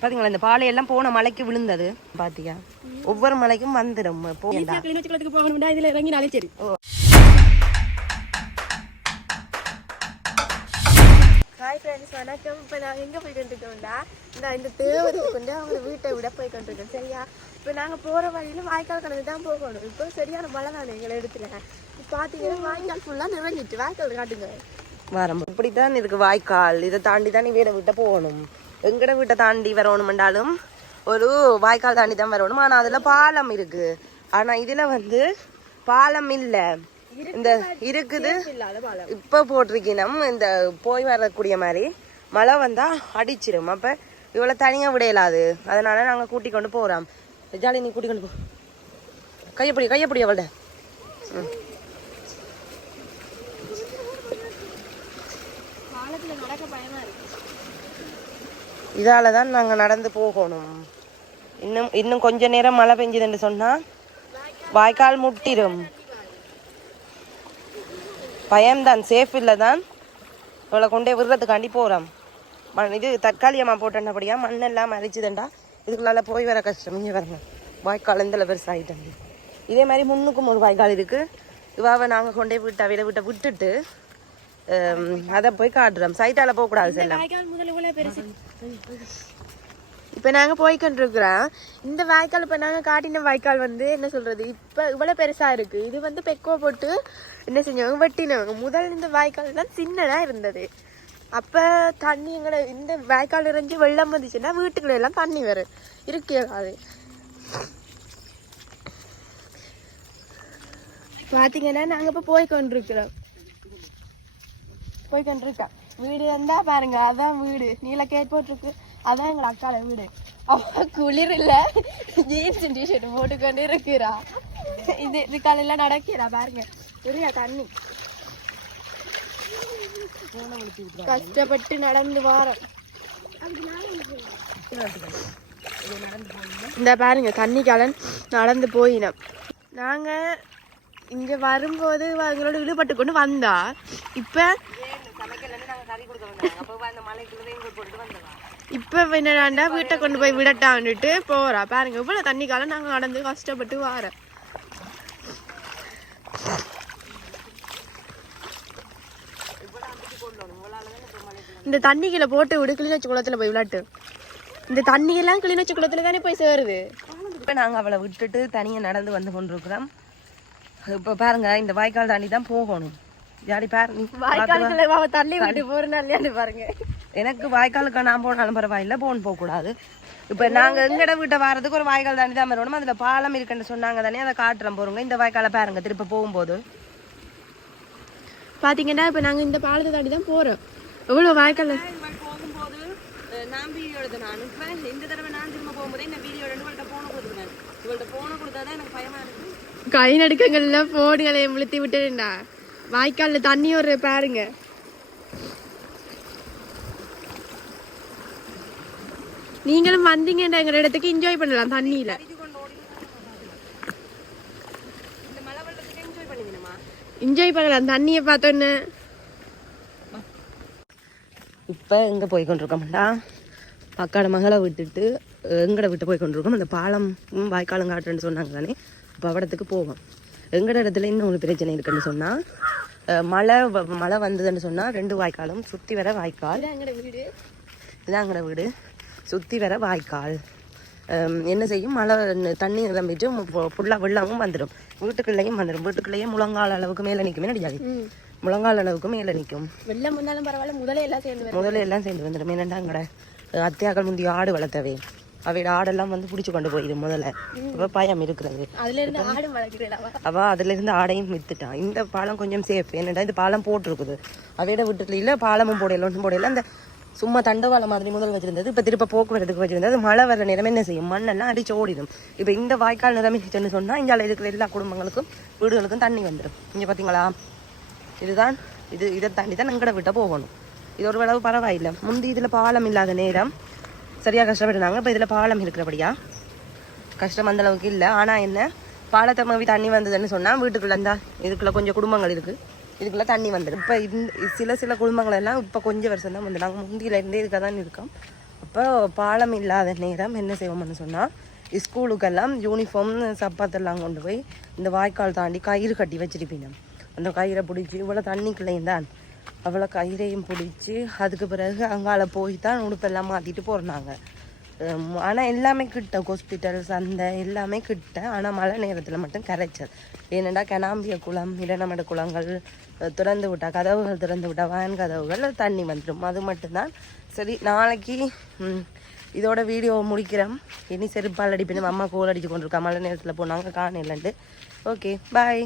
பாத்தீங்களா இந்த பாலை எல்லாம் போன மலைக்கு விழுந்தது. பாத்தியா? ஒவ்வொரு மலைக்கும் வந்துடும் போகணும்டா இதுல இறங்கினாலே சரி. ஹாய் ஃப்ரெண்ட்ஸ் வணக்கம். இப்போ நான் எங்கே போய் கொண்டிருக்கோம்டா இந்த இந்த தேவருக்கு கொண்டு அவங்க வீட்டை விட போய் கொண்டிருக்கோம் சரியா? இப்போ நாங்கள் போகிற வழியில் வாய்க்கால் கடந்து தான் போகணும். இப்போ சரியான மழை தான் எங்களை இடத்துல இப்போ பார்த்தீங்கன்னா வாய்க்கால் ஃபுல்லாக நிறைஞ்சிட்டு வாய்க்கால் காட்டுங்க. வரம். இப்படித்தான் இருக்கு வாய்க்கால். இதை தாண்டி தான் நீ வீட விட்ட போகணும். எங்கட வீட்டை தாண்டி வரணும்ண்டாலும் ஒரு வாய்க்கால் தாண்டி தான் வரணும். ஆனா அதுல பாலம் இருக்கு. ஆனா இதுல வந்து பாலம் இல்ல. இந்த இருக்குது. இப்போ இப்ப போட்டிருக்கணும் இந்த போய் வரக்கூடிய மாதிரி மழை வந்தா அடிச்சிரும். அப்ப இவ்வளவு தனியா விடையலாது அதனால நாங்க கூட்டி கொண்டு போறோம். ஜாலி நீ கூட்டி கொண்டு போ. கையப்படி கையப்படி ம். பாலத்தில் நடக்க பயமாக இருக்கு. இதால் தான் நாங்கள் நடந்து போகணும். இன்னும் இன்னும் கொஞ்ச நேரம் மழை பெஞ்சுதுன்னு சொன்னால் வாய்க்கால் முட்டிடும் பயம்தான் சேஃப் இல்லை தான் இவளை கொண்டே விடுறதுக்காண்டி போகிறோம் மண் இது தற்காலிகமா போட்டபடியா மண்ணெல்லாம் அரிச்சுதுண்டா இதுக்குள்ளால போய் வர கஷ்டம். இங்கே வரணும் வாய்க்கால் இந்த பெருசாகிட்டாங்க இதே மாதிரி முன்னுக்கும் ஒரு வாய்க்கால் இருக்குது இவாவை நாங்கள் கொண்டே விட்டு அவையில விட்ட விட்டுட்டு அதை போய் காட்டுறோம். சைட்டால போகக்கூடாது செல்லம். இப்போ நாங்கள் போய்கொண்டிருக்கிறோம் இந்த வாய்க்கால் இப்போ நாங்கள் காட்டின வாய்க்கால் வந்து என்ன சொல்கிறது இப்போ இவ்வளோ பெருசாக இருக்குது இது வந்து பெக்கோ போட்டு என்ன செஞ்சவங்க வெட்டினவங்க முதல் இந்த வாய்க்கால் தான் சின்னதாக இருந்தது. அப்போ தண்ணி எங்களை இந்த வாய்க்கால் இறஞ்சி வெள்ளம் வந்துச்சுன்னா வீட்டுக்குள்ள எல்லாம் தண்ணி வரும். இருக்காது பார்த்தீங்கன்னா நாங்கள் இப்போ போய் கொண்டிருக்கிறோம் போய் வீடு வந்தா பாருங்க அதான் வீடு. நீல கேட் போட்டிருக்கு. அதான் எங்க அக்கால வீடு. அவ குளிர் இல்ல ஜீன்ஸ் டிஷர்ட் போட்டுக்கொண்டு இருக்கிறா இது இது காலையில நடக்கிறா பாருங்க. புரியா தண்ணி கஷ்டப்பட்டு நடந்து வாரம். இந்த பாருங்க தண்ணி கலன் நடந்து போயினோம் நாங்க இங்க வரும்போது எங்களோட விடுபட்டு கொண்டு வந்தா இப்ப இப்ப என்னடாண்டா வீட்டை கொண்டு போய் விடட்டான்னுட்டு போறா. பாருங்க இவ்வளவு தண்ணி காலம் நாங்க நடந்து கஷ்டப்பட்டு வாரோம் இந்த தண்ணி கீழே போட்டு விடு கிளிநொச்சி குளத்துல போய் விளையாட்டு. இந்த தண்ணி எல்லாம் கிளிநொச்சி குளத்துல தானே போய் சேருது. இப்போ நாங்கள் அவளை விட்டுட்டு தனியாக நடந்து வந்து கொண்டிருக்கிறோம். இப்போ பாருங்க இந்த வாய்க்கால் தாண்டி தான் போகணும். ஜாடி பாரு நீ வாய்க்காலுக்குள்ள தண்ணி விட்டு போறேன்னு இல்லையான்னு பாருங்க. எனக்கு வாய்க்காலுக்கு நான் போனாலும் பரவாயில்ல போன் போகக்கூடாது. இப்போ நாங்கள் எங்கட வீட்டை வரதுக்கு ஒரு வாய்க்கால் தாண்டி தான் வரணும் அதில் பாலம் இருக்குன்னு சொன்னாங்க தானே அதை காட்டுறோம் போறோங்க. இந்த வாய்க்காலை பாருங்க திருப்ப போகும்போது. பாத்தீங்கன்னா இப்ப நாங்க இந்த பாலத்தை தாண்டி தான் போறோம். எவ்வளவு வாய்க்கால்? போகும்போது நான் வீடியோ எடுத்து நான் இப்போ இந்த தடவை நான் திரும்ப போகும்போது இந்த வீடியோ இவள்கிட்ட போன கொடுத்துருவேன் இவள்கிட்ட போன கொடுத்தா தான் எனக்கு பயமா இருக்கு. கை நடுக்கங்கள்ல போடுகளை முழுத்தி விட்டுருண்டா வாய்க்காலில் தண்ணி ஒரு பாருங்க. நீங்களும் வந்தீங்கன்ற எங்க இடத்துக்கு என்ஜாய் பண்ணலாம் தண்ணியில. என்ஜாய் பண்ணலாம். தண்ணியை பார்த்தோன்னு இப்போ எங்கே போய் கொண்டிருக்கோம்டா அக்காட மகளை விட்டுட்டு எங்கட விட்டு போய் கொண்டிருக்கோம். அந்த பாலம் வாய்க்காலம் காட்டுறேன்னு சொன்னாங்க. தானே அப்போ அவடத்துக்கு போவோம். எங்கட இடத்துல இன்னும் ஒரு பிரச்சனை இருக்குன்னு சொன்னால் மழை மழை வந்ததுன்னு சொன்னால் ரெண்டு வாய்க்காலும் சுற்றி வர வாய்க்கால். வீடு? இதான் வீடு. சுற்றி வர வாய்க்கால். என்ன செய்யும்? மழை தண்ணி நிரம்பிட்டு ஃபுல்லாக வெள்ளமும் வந்துடும் வீட்டுக்குள்ளேயும் வந்துடும் வீட்டுக்குள்ளேயே முழங்கால் அளவுக்கு மேலே நிற்குமே நடிக்காது முழங்கால் அளவுக்கு மேலே நிற்கும் வெள்ளம் வந்தாலும் பரவாயில்ல எல்லாம் சேர்ந்து எல்லாம் சேர்ந்து வந்துடும் என்னடா எங்கட அத்தியாக்கள் முந்தி ஆடு வளர்த்தவே. அவையோட ஆடெல்லாம் வந்து பிடிச்சி கொண்டு போயிடும் முதல்ல. அப்போ பயம் இருக்கிறது. அதுல இருந்து ஆடும் வளர்க்கிறா அவ அதுல இருந்து ஆடையும் வித்துட்டான் இந்த பாலம் கொஞ்சம் சேஃப் என்னடா இந்த பாலம் போட்டிருக்குது? அவையோட வீட்டுல இல்ல பாலமும் போடையில ஒன்றும் போடையில அந்த சும்மா தண்டவாளம் மாதிரி முதல் வச்சிருந்தது. இப்ப திருப்ப போக்குவரத்துக்கு வச்சிருந்தது. மழை வர நேரம் என்ன செய்யும்? மண்ணெல்லாம் அடிச்சு ஓடிடும். இப்ப இந்த வாய்க்கால் நிரம்பிச்சுன்னு சொன்னா இங்க இருக்கிற எல்லா குடும்பங்களுக்கும் வீடுகளுக்கும் தண்ணி வந்துடும் இங்க பாத்தீங்களா? இதுதான் இது இதை தாண்டி தான் எங்கட விட்ட போகணும். இது ஒரு அளவு பரவாயில்லை. முந்தி இதுல பாலம் இல்லாத நேரம் சரியாக கஷ்டப்பட்டுனாங்க இப்போ இதில் பாலம் இருக்கிறபடியா? கஷ்டம் அந்த அளவுக்கு இல்லை. ஆனால் என்ன? பாலத்தை மவி தண்ணி வந்ததுன்னு சொன்னால் வீட்டுக்குள்ளே இருந்தால் இதுக்குள்ளே கொஞ்சம் குடும்பங்கள் இருக்குது இதுக்குள்ளே தண்ணி வந்துடும். இப்போ இந்த சில சில குடும்பங்கள் எல்லாம் இப்போ கொஞ்சம் வருஷம் தான் வந்து. நாங்கள் இருந்தே இதுக்காக தான் இருக்கோம். அப்போ பாலம் இல்லாத நேரம் என்ன செய்வோம்னு சொன்னால் ஸ்கூலுக்கெல்லாம் யூனிஃபார்ம் சப்பாத்தெல்லாம் கொண்டு போய் இந்த வாய்க்கால் தாண்டி கயிறு கட்டி வச்சிருப்பீங்க அந்த கயிறை பிடிச்சி இவ்வளோ தண்ணிக்குள்ளேயும் தான் அவ்வளோ கயிறையும் பிடிச்சி அதுக்கு பிறகு அங்கால போய் தான் உடுப்பெல்லாம் மாற்றிட்டு போகிறாங்க ஆனால் எல்லாமே கிட்ட ஹாஸ்பிட்டல் சந்தை எல்லாமே கிட்ட. ஆனால் மழை நேரத்தில் மட்டும் கரைச்சல். ஏனெண்டா கெனாம்பிய குளம் இரணமட குளங்கள் திறந்து விட்டா கதவுகள் திறந்து விட்டா வான் கதவுகள் தண்ணி வந்துடும் அது மட்டும்தான். சரி நாளைக்கு இதோட வீடியோ முடிக்கிறோம். இனி செருப்பால் அடிப்பினும் அம்மா கோல் அடிச்சு கொண்டிருக்கா. மழை நேரத்தில் போனாங்க காணலன்ட்டு ஓகே பாய்